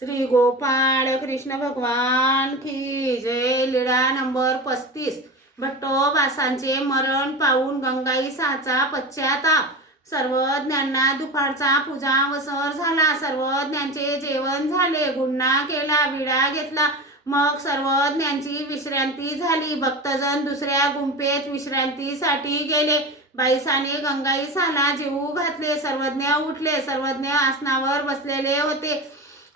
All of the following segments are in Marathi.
श्री गोपाळ कृष्ण भगवान की जय। लीळा नंबर 35। भट्टोबासांचे मरण पाहून गंगाईसाचा पश्चाताप। सर्वज्ञांना दुपारचा पूजा वसर झाला। सर्वज्ञांचे जेवण झाले, गुन्हा केला, विडा घेतला, मग सर्वज्ञांची विश्रांती झाली। भक्तजन दुसऱ्या गुंफेत विश्रांतीसाठी गेले। बाईसाने गंगाईसाला जेवू घातले। सर्वज्ञ उठले। सर्वज्ञ आसनावर बसलेले होते।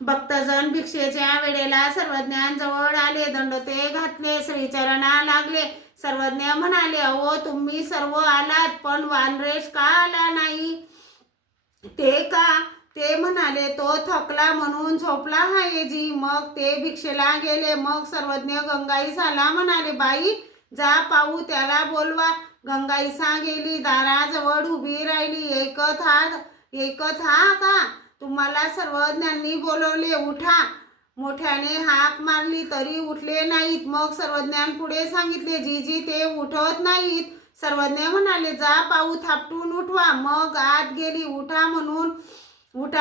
भक्तजन भिक्षेच्या वेळेला सर्वज्ञांजवळ आले, दंडोते घातले, श्रीचरणा लागले। सर्वज्ञ म्हणाले, अहो तुम्ही सर्व आलात, पण वानरेश का आला नाही? ते म्हणाले, तो थकला म्हणून झोपला आहे जी। मग ते भिक्षेला गेले। मग सर्वज्ञ गंगाईसाला म्हणाले, बाई जा पाहू त्याला बोलवा। गंगाईसा गेली, दाराजवळ उभी राहिली। ऐकत हा का? तुम्हाला सर्वज्ञांनी बोलवले, उठा। मोठ्याने हाक मारली तरी उठले नाहीत। मग सर्वज्ञांपुढे सांगितले, जीजी ते उठत नाहीत। सर्वज्ञ म्हणाले, जा पाहू थापटून उठवा। मग आत गेली। उठा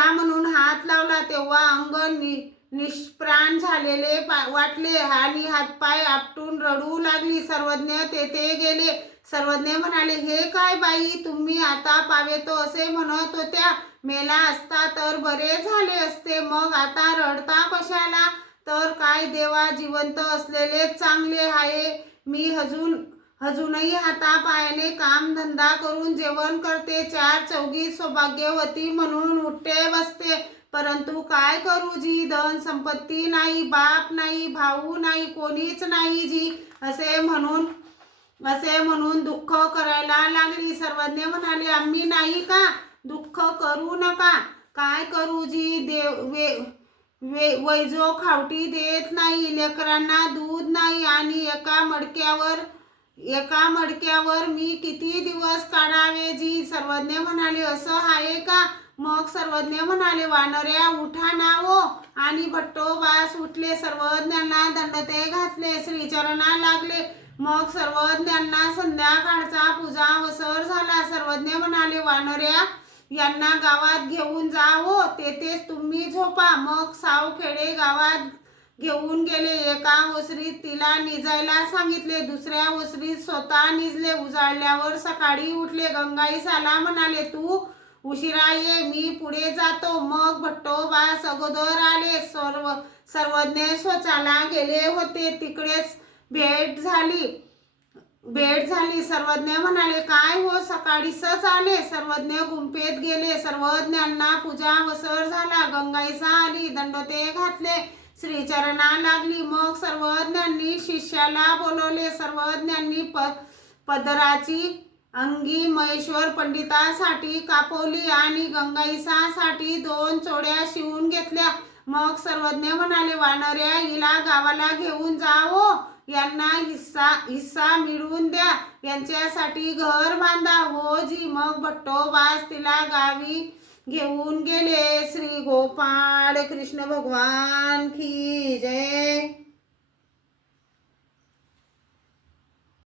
म्हणून हात लावला तेव्हा अंग निष्प्राण झालेले वाटले आणि हातपाय आपटून रडू लागली। सर्वज्ञ तेथे गेले। सर्वज्ञ म्हणाले, हे काय बाई, तुम्ही आता पावेतो असे म्हणत होत्या, मेला असता तर बरे झाले असते, मग आता रडता कशाला? तर काय देवा, जिवंत असलेले चांगले आहे। मी अजूनही हातापायाने काम धंदा करून जेवण करते, चार चौघी सौभाग्यवती म्हणून उठते बसते, परंतु काय करू जी, धन संपत्ती नाही, बाप नाही, भाऊ नाही, कोणीच नाही जी, असे म्हणून दुःख करायला लागली। सर्वज्ञ म्हणाले, आम्ही नाही का? दुःख करू नका। काय करू जी, वैजो खावटी देत नाही, लेकरांना दूध नाही आणि एका मडक्यावर मी किती दिवस काढावे जी? सर्वज्ञ म्हणाले, असं आहे का? मग सर्वज्ञ म्हणाले, वानऱ्या उठा नावो। आणि भट्टोबास उठले। सर्वज्ञांना दंडते घातले, श्रीचरणा लागले। मग सर्वज्ञांना संध्याकाळचा पूजा वसर झाला। सर्वज्ञ म्हणाले, वानऱ्या यांना गावात घेऊन जावो, तेथेच तुम्ही झोपा। मग सावखेडे गावात घेऊन गेले। एका ओसरीत तिला निजायला सांगितले, दुसऱ्या ओसरीत स्वतः निजले। उजाडल्यावर सकाळी उठले। गंगाईसाला म्हणाले, तू उशिरा ये, मी पुढे जातो। मग भट्टोबास अगोदर आले। सर्वज्ञ शौचाला गेले होते, तिकडेच भेट झाली। सर्वज्ञ म्हणाले, काय हो, सकाळीच आले? सर्वज्ञ गुंफेत गेले। सर्वज्ञांना पूजा वसर झाला। गंगाईसा आली, दंडोते घातले, श्रीचरणा लागली। मग सर्वज्ञांनी शिष्याला बोलवले। सर्वज्ञांनी पदराची अंगी महेश्वर पंडितासाठी कापवली आणि गंगाईसासाठी 2 चोळ्या शिवून घेतल्या। मग सर्वज्ञ म्हणाले, वानऱ्या हिला गावाला घेऊन जावो, यांना हिस्सा मिळवून द्या, यांच्यासाठी घर बांधा। हो जी। मग भट्टोबास तिला गावी घेऊन गेले। श्री गोपाळ कृष्ण भगवान की जय।